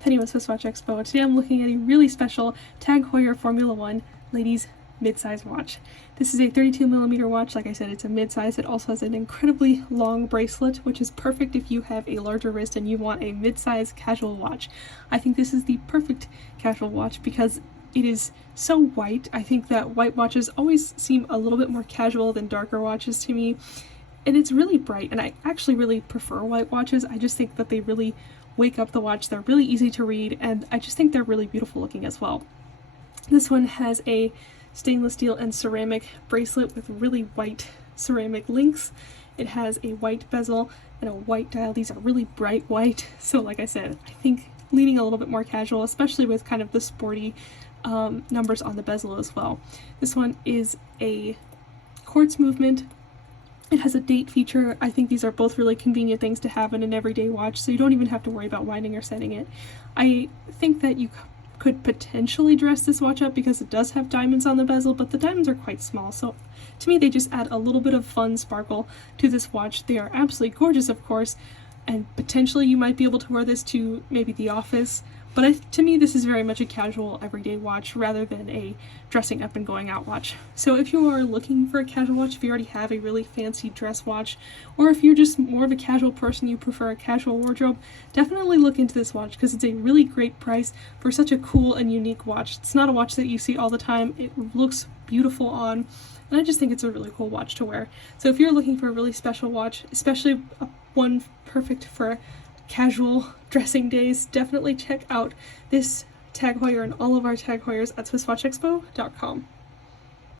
Penny with SwissWatchExpo. Today I'm looking at a really special Tag Heuer Formula 1 ladies mid-size watch. This is a 32mm watch. Like I said, it's a mid-size. It also has an incredibly long bracelet, which is perfect if you have a larger wrist and you want a mid-size casual watch. I think this is the perfect casual watch because it is so white. I think that white watches always seem a little bit more casual than darker watches to me. And it's really bright, and I actually really prefer white watches. I just think that they really wake up the watch. They're really easy to read, and I just think they're really beautiful looking as well. This one has a stainless steel and ceramic bracelet with really white ceramic links. It has a white bezel and a white dial. These are really bright white, so like I said, I think leaning a little bit more casual, especially with kind of the sporty numbers on the bezel as well. This one is a quartz movement. It has a date feature. I think these are both really convenient things to have in an everyday watch, so you don't even have to worry about winding or setting it. I think that you could potentially dress this watch up because it does have diamonds on the bezel, but the diamonds are quite small, so to me they just add a little bit of fun sparkle to this watch. They are absolutely gorgeous, of course, and potentially you might be able to wear this to maybe the office, but to me this is very much a casual everyday watch rather than a dressing up and going out watch. So if you are looking for a casual watch, if you already have a really fancy dress watch, or if you're just more of a casual person, you prefer a casual wardrobe, definitely look into this watch because it's a really great price for such a cool and unique watch. It's not a watch that you see all the time. It looks beautiful on, and I just think it's a really cool watch to wear. So if you're looking for a really special watch, especially one perfect for casual dressing days, definitely check out this Tag Heuer and all of our Tag Heuers at SwissWatchExpo.com.